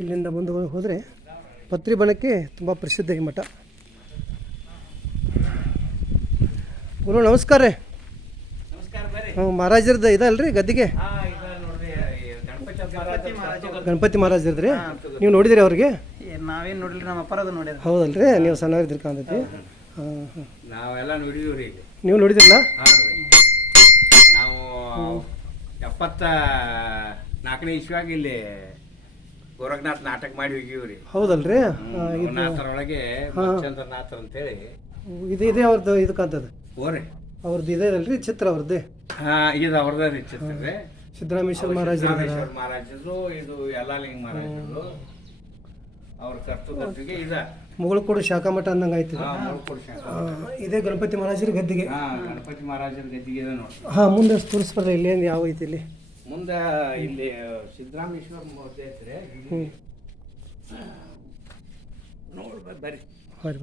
ಇಲ್ಲಿಂದ ಮುಂದೆ ಹೋದರೆ ಪತ್ರಿ ಬಣಕ್ಕೆ ತುಂಬ ಪ್ರಸಿದ್ಧ ಈ ಮಠ. ಗುರು ನಮಸ್ಕಾರ ರೀ. ಹ್ಞೂ, ಮಹಾರಾಜರದ್ದು ಇದಲ್ರಿ ಗದ್ದಿಗೆ? ಗಣಪತಿ ಮಹಾರಾಜರದ್ದು ರೀ. ನೀವು ನೋಡಿದಿರಿ ಅವ್ರಿಗೆ? ನಾವೇನು ನೋಡಿಲ್ಲ, ನಮ್ಮ ಅಪ್ಪರದು ನೋಡಿದ್ರೆ. ಹೌದಲ್ರಿ, ನೀವು ಸಣ್ಣವ್ರಿದ್ರಿ ಕಾಣ್ತೈತಿ. ಹಾಂ ಹಾಂ, ನಾವೆಲ್ಲ ನೋಡಿದೀವಿ ರೀ. ನೀವು ನೋಡಿದಿರಲ್ಲ? ಹಾಂ ರೀ, ನಾವು 74ನೇ ಇಸ್ವಿಯಾಗ ಇಲ್ಲಿ ಗೋರಖನಾಥ್ ನಾಟಕ ಮಾಡಿ ಹೋಗಿವಿ ರೀ. ಹೌದಲ್ರಿ? ನಾಥರೊಳಗೆ ಚಂದ್ರನಾಥ್ ಅಂತೇಳಿ ಇದೆ ಅವ್ರದ್ದು ಇದು ಕಾಣ್ತದೆ. ಓರಿ ಅವ್ರದ್ದು ಇದೆ ಅಲ್ರಿ ಚಿತ್ರ ಅವ್ರದ್ದೇ? ಹಾಂ, ಇದು ಅವ್ರದ್ದು ರೀ ಚಿತ್ರ ರೀ. ಸಿದ್ದರಾಮೇಶ್ವರ ಮಹಾರಾಜರು, ಮಹಾರಾಜರು, ಇದು ಯಲ್ಲಾಲಿಂಗ ಮಹಾರಾಜರು, ಅವ್ರ ಕರ್ತೃಗೆ ಇದ ಮುಗಳಕೋಡು ಶಾಖಾ ಮಠ ಅಂದಂಗೆ ಆಯ್ತು. ಇದೇ ಗಣಪತಿ ಮಹಾರಾಜರ ಗದ್ದಿಗೆ. ಗಣಪತಿ ಮಹಾರಾಜರ ಗದ್ದಿಗೆ ಇದೆ ನೋಡಿ. ಹಾಂ, ಮುಂದೆ ತೋರಿಸ್ಬರ್ರಿ ಇಲ್ಲಿ ಏನು ಯಾವ ಐತಿ ಇಲ್ಲಿ. ಮುಂದೆ ಇಲ್ಲಿ ಸಿದ್ದರಾಮೇಶ್ವರ ಮೂರ್ತಿ ಐತ್ರಿ. ನೋಡ್ಬೇಕು ಬರ್ರಿ. ಬರ್ರಿ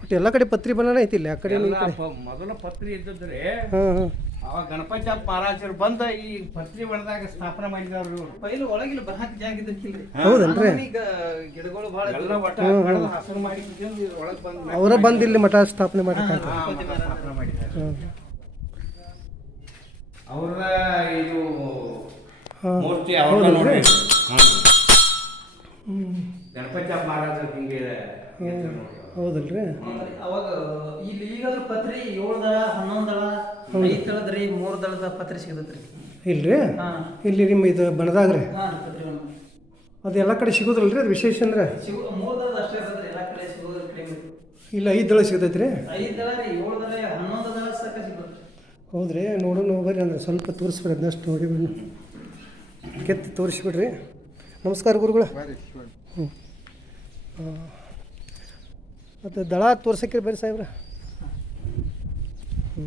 ಒಟ್ಟು ಎಲ್ಲ ಕಡೆ ಪತ್ರಿ ಬಣ್ಣ ಐತಿ ಇಲ್ಲಿ. ಆ ಕಡೆ ಮೊದಲ ಪತ್ರಿ ಇದ್ದದ್ರಿ. ಹಾಂ ಹಾಂ, ಅವಾಗ ಗಣಪತಿ ಮಹಾರಾಜರು ಬಂದ ಈ ಪತ್ರಿ ಬಣದಾಗ ಸ್ಥಾಪನೆ ಮಾಡಿದವ್ರು ಇವ್ರು. ಪೈಲು ಒಳಗಿಲ್ಲ ಬರಹಾಕ ಜಾಗ ಇದ್ದಕ್ಕಿಲ್ರಿ. ಹೌದನ್ರಿ? ಈಗ ಗಿಡಗಳು ಭಾಳ ಹಸರು ಮಾಡಿ ಒಳಗೆ ಬಂದ ಅವರ ಬಂದು ಇಲ್ಲಿ ಮಠ ಸ್ಥಾಪನೆ ಮಾಡಕ್ಕೆ. ಸ್ಥಾಪನೆ ಮಾಡಿದ್ದಾರೆ. ಅವ್ರ ಇದು ಮೂರ್ತಿ ಅವ್ರ ನೋಡ್ರಿ. ಗಣಪತಿ ಮಹಾರಾಜರ ಹಿಂಗೆ ಹೌದಲ್ರಿ? ಅವಾಗ ಇಲ್ಲಿ ಈಗಾದ್ರೂ ಪತ್ರಿ 7 ದಳ 11 ದಳ 5 ದಳದ್ರಿ 3 ದಳದ ಪತ್ರಿ ಸಿಗತ್ರಿ. ಇಲ್ರಿ? ಇಲ್ಲಿ ನಿಮ್ಮ ಇದು ಬಣದಾಗ್ರಿ? ಪತ್ರಿ ಅದು ಎಲ್ಲ ಕಡೆ ಸಿಗೋದಿಲ್ರಿ? ಅದು ವಿಶೇಷ ಅಂದ್ರೆ 3 ದಳದ ಅಷ್ಟೇ ಇರ್ತದ್ರಿ, ಎಲ್ಲ ಕಡೆ ಸಿಗೋದ್ರ ಕಡಿಮೆ. ಇಲ್ಲ 5 ದಳ ಸಿಗತೈತ್ರಿ? 5 ದಳ ರೀ, 7 ದಳ 11 ದಳ ಸಾಕ ಸಿಗುತ್ತೆ. ಹೌದ್ರಿ? ನೋಡೋಣ ಬರ್ರಿ, ಅಂದ್ರೆ ಸ್ವಲ್ಪ ತೋರಿಸ್ಬಿಡ್ರಿ, ಅದನ್ನಷ್ಟು ನೋಡಿ ಬನ್ನಿ, ಕೆತ್ತಿ ತೋರಿಸ್ಬಿಡ್ರಿ. ನಮಸ್ಕಾರ ಗುರುಗಳ. ಹ್ಞೂ, ಮತ್ತು ದಳ ತೋರ್ಸಕ್ಕೆ ಬರ್ರಿ ಸಾಹೇಬ್ರ. ಹ್ಞೂ,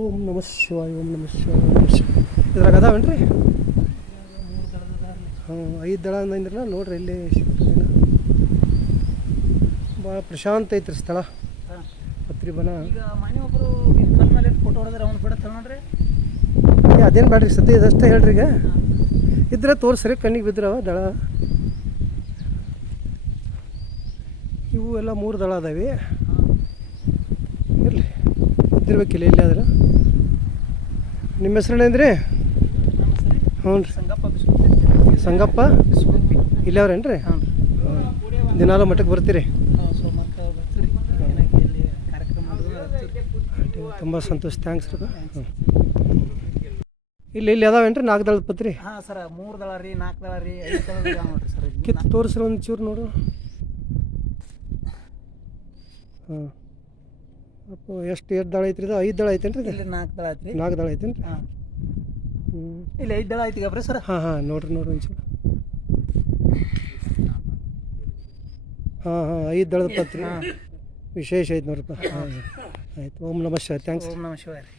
ಓಂ ನಮಃ ಶಿವಾಯ, ಓಂ ನಮಃ ಶಿವಾಯ, ಓಂ ನಮಃ ಶಿವಾಯ. ಇದ್ರಾಗ ಅದಾವೇನ್ರಿ? ಹಾಂ, 5 ದಳ ಅಂದ್ರಲ್ಲ ನೋಡ್ರಿ, ಇಲ್ಲಿ ಭಾಳ ಪ್ರಶಾಂತ ಐತ್ರಿ ಸ್ಥಳ. ಪತ್ರಿ ಬನ ಈಗ ಮನೆ ಒಬ್ಬರು ಕಲ್ ಮೇಲೆ ಫೋಟೋ ಹೊಡೆದ್ರೆ ಅವ್ನು ಬಿಡತ್ತೆ ನೋಡ್ರಿ. ಅದೇನು ಬೇಡ್ರಿ, ಸದ್ಯ ಇದಷ್ಟೇ ಹೇಳ್ರಿ. ಈಗ ಇದ್ರೆ ತೋರಿಸ್ರಿ, ಕಣ್ಣಿಗೆ ಬಿದ್ರವ ದಳ. ಇವು ಎಲ್ಲ 3 ದಳ ಅದಾವೆ. ಇರಲಿ, ಗೊತ್ತಿರ್ಬೇಕಿಲ್ಲ ಎಲ್ಲಿ ಆದ್ರೆ. ನಿಮ್ಮ ಹೆಸ್ರೇನೇನ್ರಿ? ಹ್ಞೂ ರೀ, ಸಂಗಪ್ಪ ಇಲ್ಲಿ ಅವ್ರೇನ್ರಿ? ಹಾಂ ರೀ, ದಿನಾಲು ಮಠಕ್ಕೆ ಬರ್ತೀರಿ? ತುಂಬ ಸಂತೋಷ, ಥ್ಯಾಂಕ್ಸ್ ರೀ. ಹ್ಞೂ, ಇಲ್ಲಿ ಅದಾವೇನ್ರಿ 4 ದಳದ ಪತ್ರಿ? ಹಾಂ ಸರ್, 3 ದಳ ರೀ, 4 ದಳ ರೀ, 5 ದಳ ರೀ ನೋಡ್ರಿ ಸರ್. ಕಿತ್ತು ತೋರಿಸ್ರಿ ಒಂದು ಚೂರು ನೋಡು. ಹಾಂ, ಅಪ್ಪ ಎಷ್ಟು ದಳ ಐತ್ರಿ ಇದು? 5 ದಳ ಐತೇನ್ರಿ ಇದು? ಇಲ್ಲಿ 4 ದಳ ಐತ್ರಿ. 4 ದಳ ಐತೇನ್ರಿ? ಹಾಂ, ಹ್ಞೂ, ಇಲ್ಲಿ 5 ದಳ ಐತಿ ಗಬ್ರಿ ಸರ್. ಹಾಂ ಹಾಂ, ನೋಡ್ರಿ ಒಂಚೂರು. ಹಾಂ ಹಾಂ, 5 ದಳದ ಪತ್ರಿ ವಿಶೇಷ ಐತೆ ನೋಡ್ರಿಪ್ಪ. ಹಾಂ ಆಯ್ತು. ಓಂ ನಮಃ ಶಿವಾಯ, ಥ್ಯಾಂಕ್ಸ್. ಓಂ ನಮಃ ಶಿವಾಯ ರೀ.